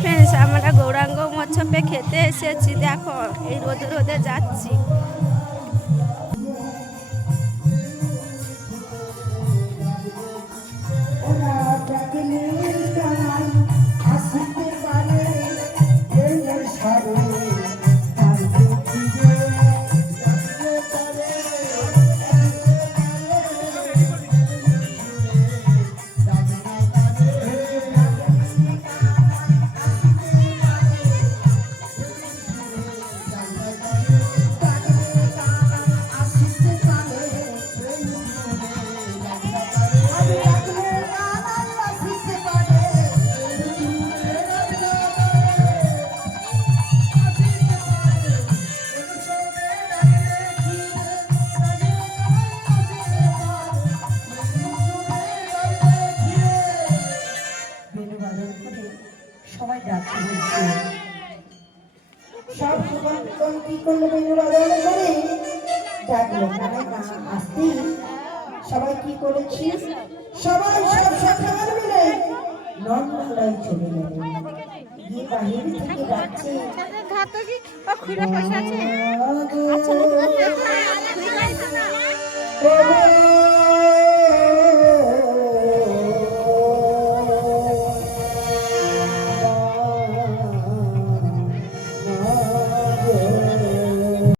Friends আমরা গৌরাঙ্গ মৎস্যপে খেতে এসেছি। দেখো এই রোদে রোদে যাচ্ছি। সবাই ডাকতে বলছে সব সুগন্ধন কি করল বেণুবাদন করে। ডাকলো কানে না আসতে সবাই কি করেছি? সবাই সব সকাল মিলে নন্দলাই চলে গেল। গিয়ে বাহির থেকে ডাকছে ঘাতকি খুলে পয়সা আছে। আচ্ছা